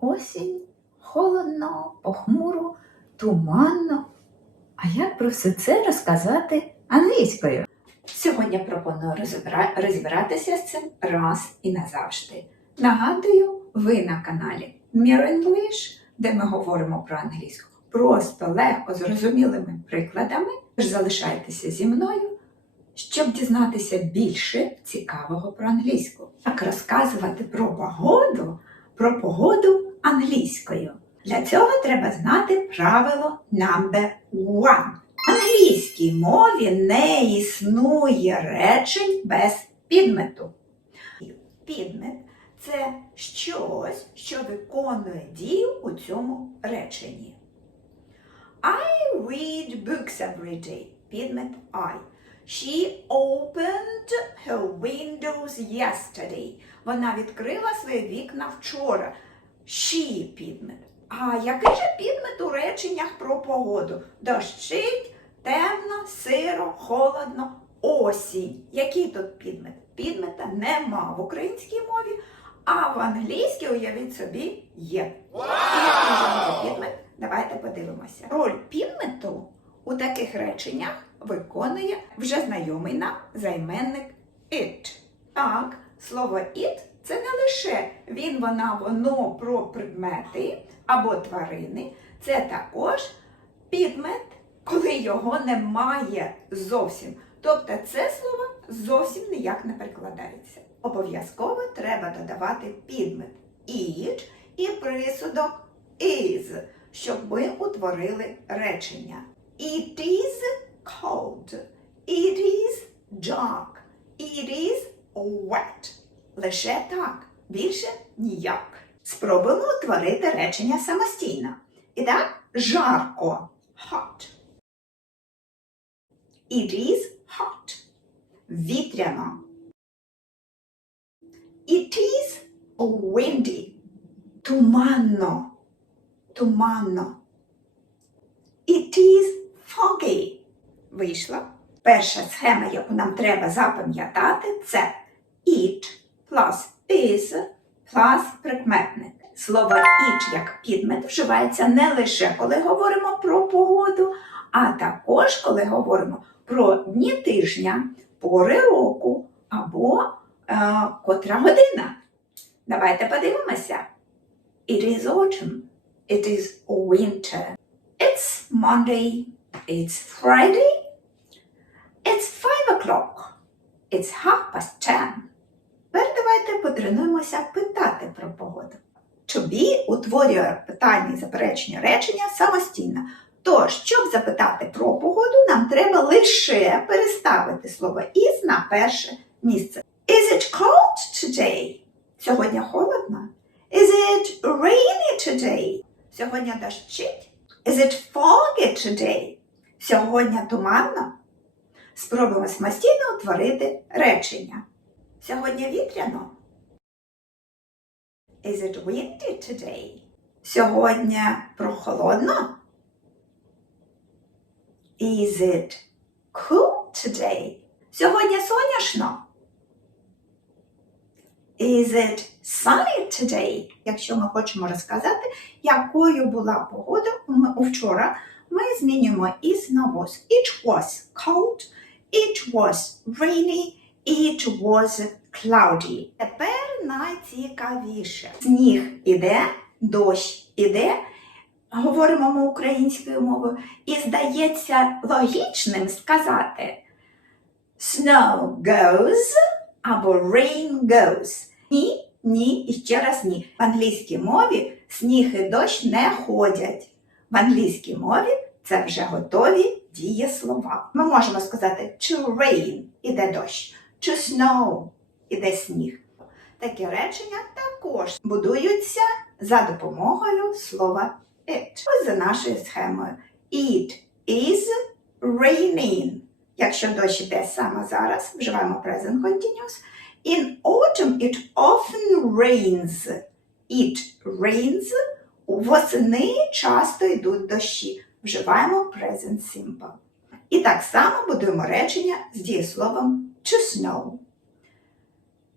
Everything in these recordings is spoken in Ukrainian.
осінь, холодно, похмуро, туманно. А як про все це розказати англійською? Сьогодні пропоную розібра- розібратися з цим раз і назавжди. Нагадую, ви на каналі Mirror English, де ми говоримо про англійську просто легко зрозумілими прикладами. Тож залишайтеся зі мною, щоб дізнатися більше цікавого про англійську. Так розказувати про погоду, про погоду англійською. Для цього треба знати правило number one. В англійській мові не існує речень без підмету. Підмет це щось, що виконує дію у цьому реченні. I read books every day. Підмет I. She opened her windows yesterday. Вона відкрила свої вікна вчора. She підмет. А який же підмет у реченнях про погоду? Дощить, темно, сиро, холодно, осінь. Який тут підмет? Підмета нема в українській мові, а в англійській, уявіть собі, є. Називається підмет? Давайте подивимося. Роль підмету у таких реченнях виконує вже знайомий нам займенник it. Так, слово it це не лише він, вона, воно про предмети або тварини. Це також підмет, коли його немає зовсім. Тобто це слово зовсім ніяк не перекладається. Обов'язково треба додавати підмет it і присудок is, щоб ми утворили речення. It is cold. It is dark. It is wet. Лише так, більше ніяк. Спробуємо утворити речення самостійно. І так, жарко. Hot. It is hot. Вітряно. It is windy. Туманно. Туманно. It is foggy. Вийшла. Перша схема, яку нам треба запам'ятати, це it plus is plus прикметник. Слово it як підмет вживається не лише коли говоримо про погоду, а також коли говоримо про дні тижня, пори року або е, котра година. Давайте подивимося. It is autumn. It is winter. It's Monday. It's Friday. It's five o'clock. It's half past ten. Давайте потренуємося питати про погоду. To be утворює питання і заперечення речення самостійно. Тож, щоб запитати про погоду, нам треба лише переставити слово is на перше місце. Is it cold today? Сьогодні холодно. Is it rainy today? Сьогодні дощить. Is it foggy today? Сьогодні туманно. Спробуємо самостійно утворити речення. Сьогодні вітряно. Is it windy today? Сьогодні прохолодно. Is it cool today? Сьогодні сонячно. Is it sunny today? Якщо ми хочемо розказати, якою була погода ми- вчора, ми змінюємо is на was. It was cold, it was rainy, it was cloudy. Тепер найцікавіше. Сніг іде, дощ іде. Говоримо ми українською мовою, і здається логічним сказати snow goes або rain goes. Ні, ні і ще раз ні. В англійській мові сніг і дощ не ходять. В англійській мові це вже готові дієслова. Ми можемо сказати to rain іде дощ, to snow іде сніг. Такі речення також будуються за допомогою слова it. Ось за нашою схемою. It is raining. Якщо дощ іде саме зараз, вживаємо present continuous. In autumn it often rains. It rains. Восени часто йдуть дощі. Вживаємо present simple. І так само будуємо речення з дієсловом to snow.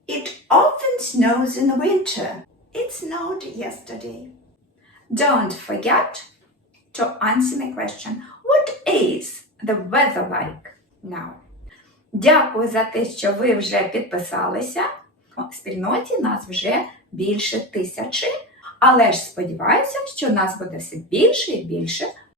It often snows in winter. It snowed yesterday. Don't forget to answer my question. What is the weather like now? Дякую за те, що ви вже підписалися. В спільноті нас вже більше тисячі, але ж сподіваюся, що нас буде все більше і більше